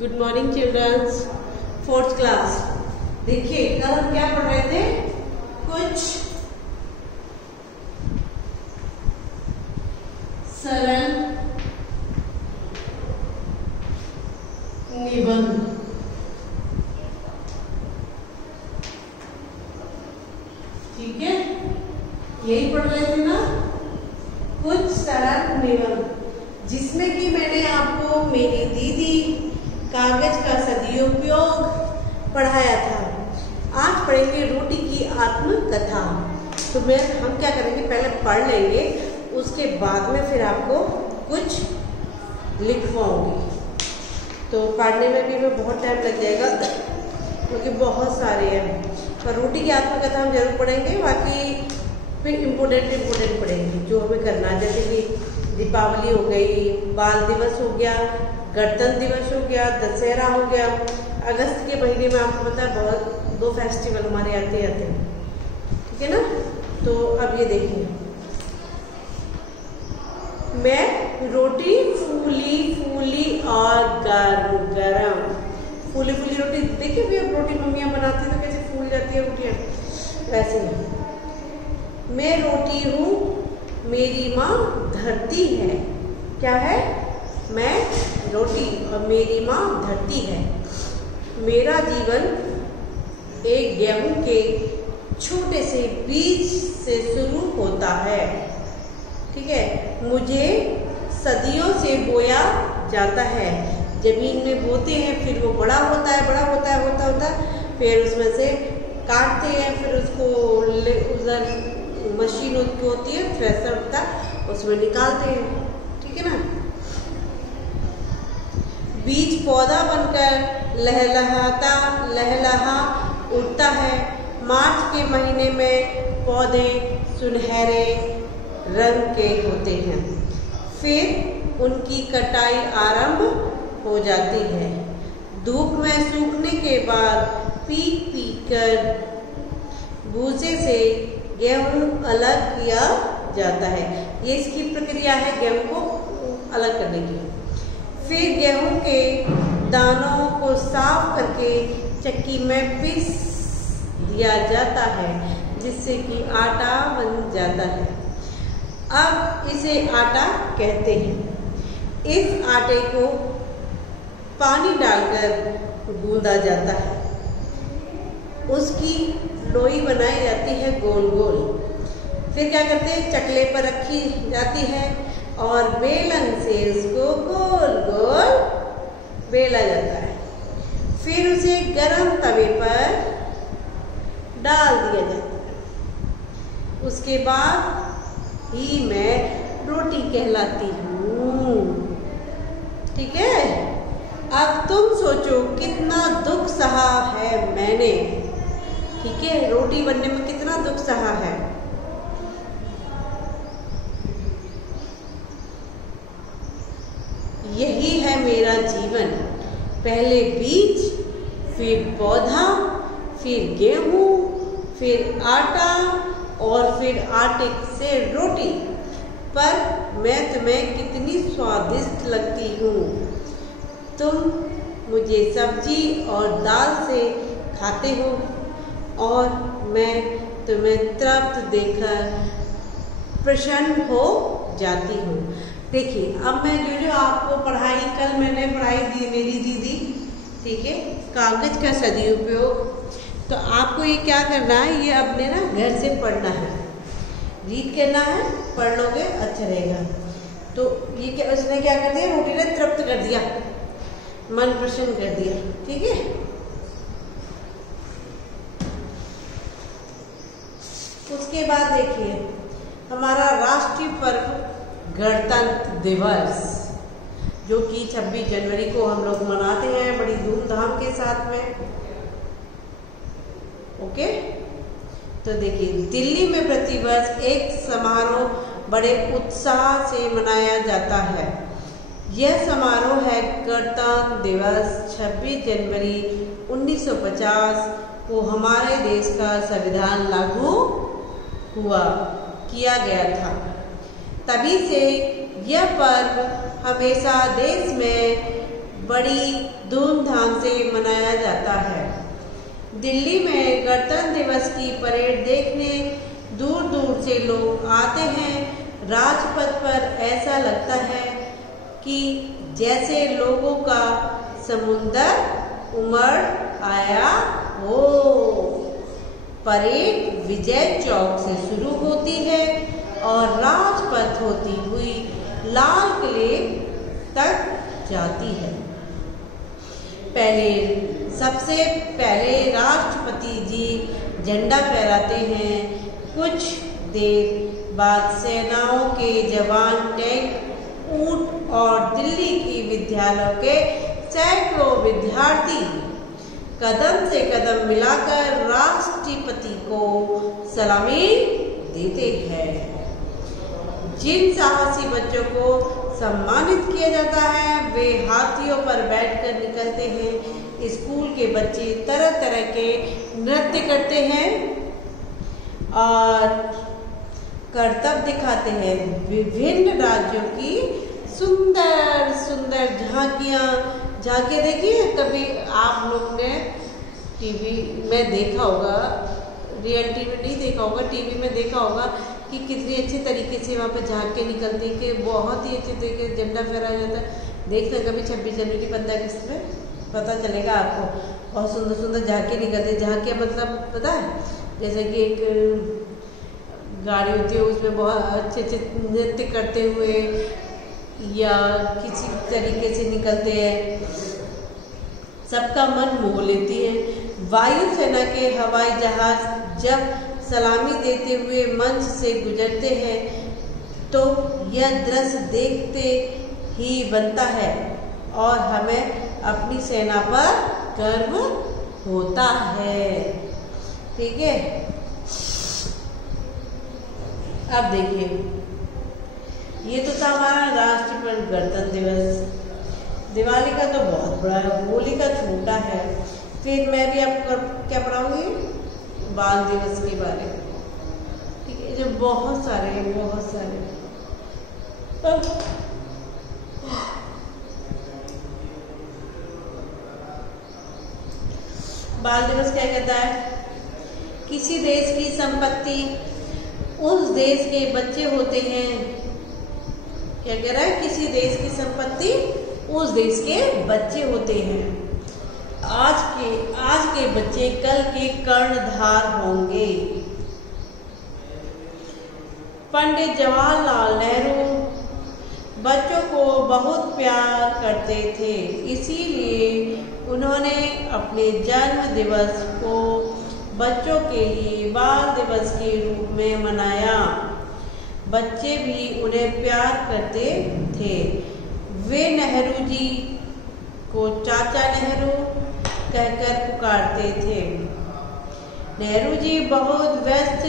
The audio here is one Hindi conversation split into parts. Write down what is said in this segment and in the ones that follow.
Good morning childrens, fourth class. देखिए कल हम क्या पढ़ रहे थे, कुछ सरल निबंध। ठीक है, यही पढ़ रहे थे ना, कुछ सरल निबंध, जिसमें कि मैंने आपको मेरी दीदी कागज का सदुपयोग पढ़ाया था। आज पढ़ेंगे रोटी की आत्मकथा। तो हम क्या करेंगे, पहले पढ़ लेंगे, उसके बाद में फिर आपको कुछ लिखवाऊंगी। तो पढ़ने में भी हमें बहुत टाइम लग जाएगा क्योंकि बहुत सारे हैं, पर रोटी की आत्मकथा हम जरूर पढ़ेंगे। बाकी फिर इम्पोर्टेंट पढ़ेंगे जो हमें करना है, जैसे कि दीपावली हो गई, बाल दिवस हो गया, गणतंत्र दिवस हो गया, दशहरा हो गया। अगस्त के महीने में आपको पता है बहुत 2 फेस्टिवल हमारे आते हैं, ठीक है ना। तो अब ये देखिए, मैं रोटी फूली और गरम। फूली रोटी देखिए भी, अब रोटी मम्मियाँ बनाती हैं तो कैसे फूल जाती है रोटियाँ, वैसे ही मैं रोटी हूँ, मेरी माँ धरती है। क्या है? मैं रोटी और मेरी माँ धरती है। मेरा जीवन एक गेहूं के छोटे से बीज से शुरू होता है। ठीक है, मुझे सदियों से बोया जाता है। जमीन में बोते हैं, फिर वो बड़ा होता है, फिर उसमें से काटते हैं, फिर उसको उधर मशीन होती है, थ्रेशर होता है, उसमें निकालते हैं। ठीक है ना। बीज पौधा बनकर लहलहा उठता है। मार्च के महीने में पौधे सुनहरे रंग के होते हैं। फिर उनकी कटाई आरंभ हो जाती है। धूप में सूखने के बाद पीक कर भूसे से गेहूं अलग किया जाता है। ये इसकी प्रक्रिया है गेहूं को अलग करने की। फिर गेहूं के दानों को साफ करके चक्की में पीस दिया जाता है, जिससे कि आटा बन जाता है। अब इसे आटा कहते हैं। इस आटे को पानी डालकर गूंदा जाता है। उसकी लोई बनाई जाती है गोल गोल। फिर क्या करते हैं, चकले पर रखी जाती है और बेलन से उसको गोल गोल बेला जाता है। फिर उसे गरम तवे पर डाल दिया जाता है। उसके बाद ही मैं रोटी कहलाती हूँ। ठीक है, अब तुम सोचो कितना दुख सहा है मैंने। ठीक है, रोटी बनने में कितना दुख सहा है। यही है मेरा जीवन। पहले बीज, फिर पौधा, फिर गेहूं, फिर आटा और फिर आटे से रोटी। पर मैं तुम्हें कितनी स्वादिष्ट लगती हूँ। तुम मुझे सब्जी और दाल से खाते हो और मैं तुम्हें तृप्त देखकर प्रसन्न हो जाती हूँ। देखिए, अब मैं जो आपको पढ़ाई, कल मैंने पढ़ाई दी मेरी दीदी, ठीक है, कागज का सदुपयोग। तो आपको ये क्या करना है, ये अपने ना घर से पढ़ना है, रीड करना है, पढ़ लोगे अच्छा रहेगा। तो ये क्या, उसने क्या कर दिया, रोटी ने तृप्त कर दिया, मन प्रसन्न कर दिया। ठीक है, उसके बाद देखिए, हमारा राष्ट्रीय पर्व गणतंत्र दिवस, जो कि 26 जनवरी को हम लोग मनाते हैं बड़ी धूमधाम के साथ में। ओके, तो देखिए, दिल्ली में प्रतिवर्ष एक समारोह बड़े उत्साह से मनाया जाता है। यह समारोह है गणतंत्र दिवस। 26 जनवरी 1950 को हमारे देश का संविधान लागू किया गया था। तभी से यह पर्व हमेशा देश में बड़ी धूमधाम से मनाया जाता है। दिल्ली में गणतंत्र दिवस की परेड देखने दूर दूर से लोग आते हैं। राजपथ पर ऐसा लगता है कि जैसे लोगों का समुंदर उमड़ आया हो। परेड विजय चौक से शुरू होती है और राजपथ होती हुई लाल किले तक जाती है। सबसे पहले राष्ट्रपति जी झंडा फहराते हैं। कुछ देर बाद सेनाओं के जवान, टैंक, ऊंट और दिल्ली की विद्यालयों के सैकड़ों विद्यार्थी कदम से कदम मिलाकर राष्ट्रपति को सलामी देते हैं। जिन साहसी बच्चों को सम्मानित किया जाता है वे हाथियों पर बैठकर निकलते हैं। स्कूल के बच्चे तरह तरह के नृत्य करते हैं और करतब दिखाते हैं। विभिन्न राज्यों की सुंदर सुंदर झांकियाँ देखिए। कभी आप लोग ने टीवी में देखा होगा, रियलिटी में नहीं देखा होगा, टीवी में देखा होगा कि कितनी अच्छे तरीके से वहाँ पे झांकियाँ निकलती है, कि बहुत ही अच्छे तरीके से झंडा फहराया जाता है। देखना कभी 26 जनवरी 15 अगस्त में, पता चलेगा आपको। बहुत सुंदर सुंदर झांकियाँ निकलती है। झांकियाँ मतलब पता है, जैसे कि एक गाड़ी होती है उसमें बहुत अच्छे अच्छे नृत्य करते हुए या किसी तरीके से निकलते हैं, सबका मन मोह लेती है। वायुसेना के हवाई जहाज जब सलामी देते हुए मंच से गुजरते हैं तो यह दृश्य देखते ही बनता है और हमें अपनी सेना पर गर्व होता है। ठीक है, अब देखिए, ये तो था हमारा राष्ट्रीय गणतंत्र दिवस। दिवाली का तो बहुत बड़ा है, होली का छोटा है। फिर मैं भी आपको क्या पढ़ाऊंगी, बाल दिवस के बारे में। ठीक है, जो बहुत सारे बाल दिवस क्या कहता है? किसी देश की संपत्ति उस देश के बच्चे होते हैं। क्या कह रहा है? किसी देश की संपत्ति उस देश के बच्चे होते हैं। आज के बच्चे कल के कर्णधार होंगे। पंडित जवाहरलाल नेहरू बच्चों को बहुत प्यार करते थे, इसीलिए उन्होंने अपने जन्म दिवस को बच्चों के लिए बाल दिवस के रूप में मनाया। बच्चे भी उन्हें प्यार करते थे। वे नेहरू जी को चाचा नेहरू कहकर पुकारते थे। नेहरू जी बहुत व्यस्त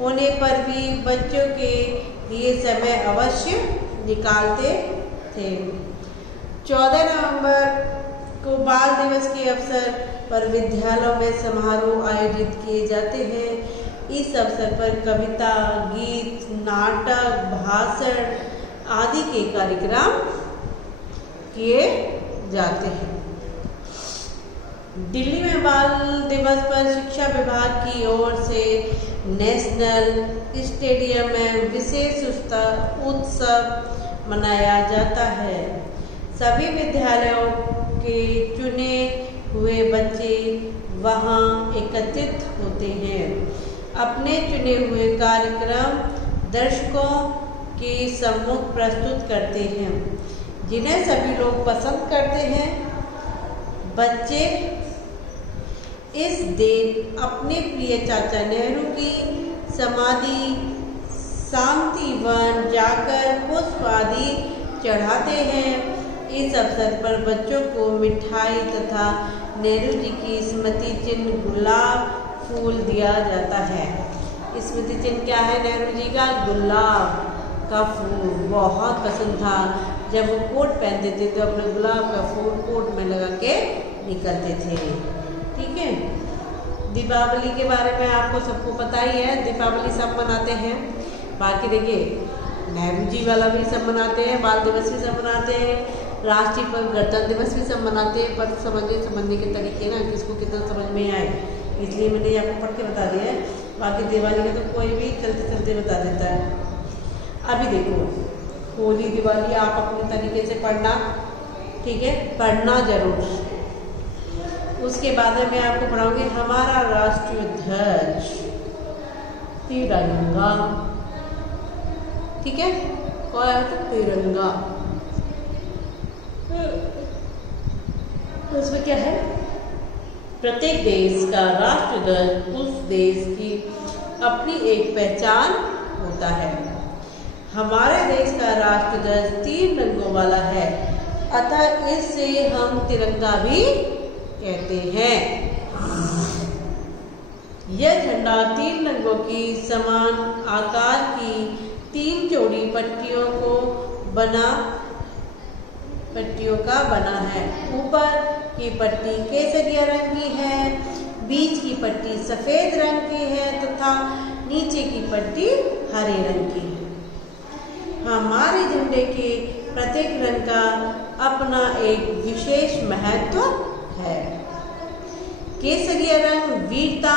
होने पर भी बच्चों के लिए समय अवश्य निकालते थे। 14 नवंबर को बाल दिवस के अवसर पर विद्यालयों में समारोह आयोजित किए जाते हैं। इस अवसर पर कविता, गीत, नाटक, भाषण आदि के कार्यक्रम किए जाते हैं। दिल्ली में बाल दिवस पर शिक्षा विभाग की ओर से नेशनल स्टेडियम में विशेष उत्सव मनाया जाता है। सभी विद्यालयों के चुने हुए बच्चे वहां एकत्रित होते हैं। अपने चुने हुए कार्यक्रम दर्शकों के सम्मुख प्रस्तुत करते हैं, जिन्हें सभी लोग पसंद करते हैं। बच्चे इस दिन अपने प्रिय चाचा नेहरू की समाधि शांति वन जाकर पुष्प आदि चढ़ाते हैं। इस अवसर पर बच्चों को मिठाई तथा नेहरू जी की स्मृति चिन्ह गुलाब फूल दिया जाता है। स्मृति चिन्ह क्या है? नेहरू जी का गुलाब का फूल बहुत पसंद था। जब वो कोट पहनते थे तो अपने गुलाब का फूल कोट में लगा के निकलते थे। ठीक है, दीपावली के बारे में आपको सबको पता ही है। दीपावली सब मनाते हैं। बाकी देखिए, नेहरू जी वाला भी सब मनाते हैं, बाल दिवस भी सब मनाते हैं। राष्ट्रीय पर्व गणतंत्र दिवस भी सब मनाते हैं, पर समझने के तरीके ना किसको कितना समझ में आए, इसलिए मैंने आपको पढ़ के बता दिया है। बाकी दिवाली का तो कोई भी चलते चलते बता देता है। अभी देखो, होली दिवाली आप अपने तरीके से पढ़ना, ठीक है, पढ़ना जरूर। उसके बाद में मैं आपको पढ़ाऊंगी हमारा राष्ट्रीय ध्वज तिरंगा, ठीक है, और तो तिरंगा उसमें क्या है, प्रत्येक देश का राष्ट्रीय ध्वज उस देश की अपनी एक पहचान होता है। हमारे देश का राष्ट्रीय ध्वज 3 रंगों वाला है, अतः इसे हम तिरंगा भी कहते हैं। यह झंडा 3 रंगों की समान आकार की 3 जोड़ी पट्टियों का बना है। ऊपर की पट्टी केसरिया रंग की है, बीच की पट्टी सफेद रंग की है तथा नीचे की पट्टी हरे रंग की है। हमारे झंडे के प्रत्येक रंग का अपना एक विशेष महत्व है। केसरिया रंग वीरता,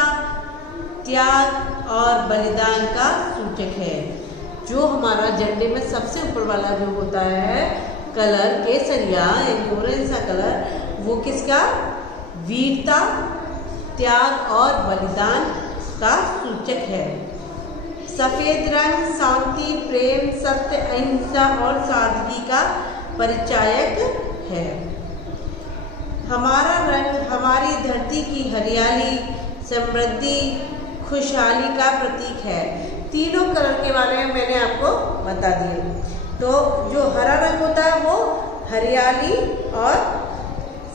त्याग और बलिदान का सूचक है। जो हमारा झंडे में सबसे ऊपर वाला जो होता है कलर केसरिया, ऑरेंज सा कलर, वो किसका, वीरता, त्याग और बलिदान का सूचक है। सफेद रंग शांति, प्रेम, सत्य, अहिंसा और सादगी का परिचायक है। हमारा रंग हमारी धरती की हरियाली, समृद्धि, खुशहाली का प्रतीक है। तीनों कलर के बारे में मैंने आपको बता दिए। तो जो हरा रंग होता है वो हरियाली और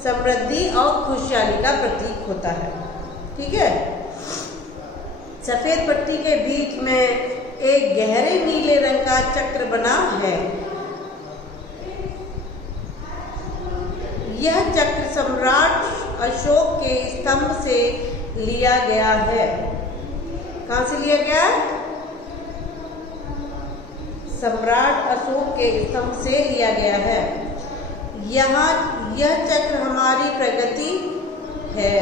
समृद्धि और खुशहाली का प्रतीक होता है, ठीक है। सफेद पट्टी के बीच में एक गहरे नीले रंग का चक्र बना है। यह चक्र सम्राट अशोक के स्तंभ से लिया गया है। कहाँ से लिया गया? सम्राट अशोक के स्तंभ से लिया गया है। यहाँ यह चक्र हमारी प्रगति है,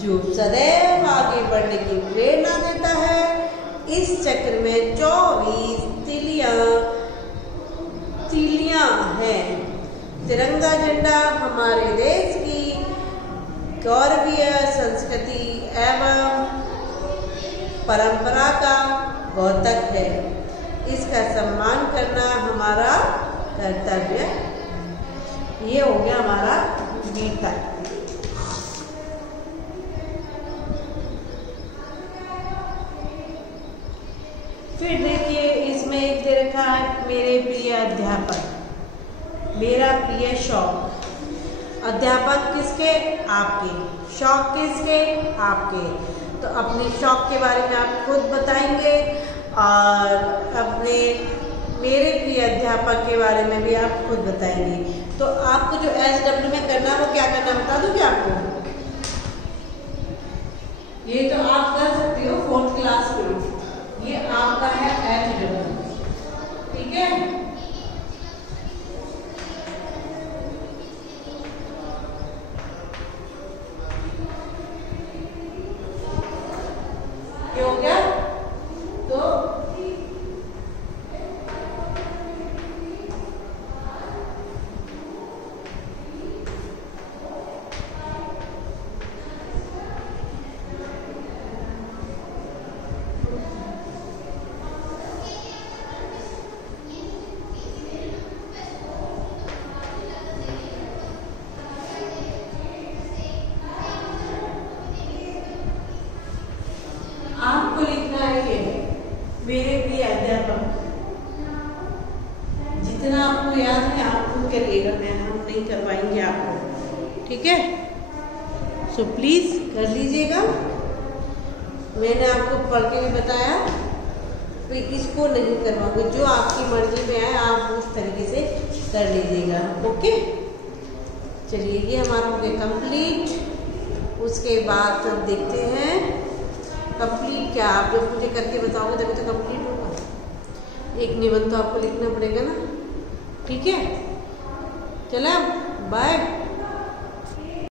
जो सदैव आगे बढ़ने की प्रेरणा देता है। इस चक्र में 24 तीलियां हैं। तिरंगा झंडा हमारे देश की गौरवीय संस्कृति एवं परंपरा का द्योतक है। इसका सम्मान करना हमारा कर्तव्य। ये हो गया हमारा वीरता। फिर देखिए इसमें एक दे रखा है मेरे प्रिय अध्यापक, मेरा प्रिय शौक। अध्यापक किसके? आपके। शौक किसके? आपके। तो अपने शौक के बारे में आप खुद बताएंगे और अपने मेरे प्रिय अध्यापक के बारे में भी आप खुद बताएंगे। तो आपको जो SW में करना वो क्या करना बता दूं क्या आपको? ये तो आप कर सकते हो 4th क्लास में। ये आपका है SW, ठीक है। ये हो गया। तो आपको लिखना है ये मेरे प्रिय अध्यापक। जितना आपको याद है आप खुद करिएगा, हम नहीं करवाएंगे आपको, ठीक है। सो प्लीज कर लीजिएगा। मैंने आपको पढ़ के भी बताया, तो इसको नहीं करवाऊंगी। जो आपकी मर्जी में आए आप उस तरीके से कर लीजिएगा, ओके। चलिए ये हमारा हो गया कंप्लीट। उसके बाद अब देखते हैं कंप्लीट क्या, आप जब मुझे करके बताओगे तभी तो कंप्लीट होगा। एक निबंध तो आपको लिखना पड़ेगा ना, ठीक है। चला बाय।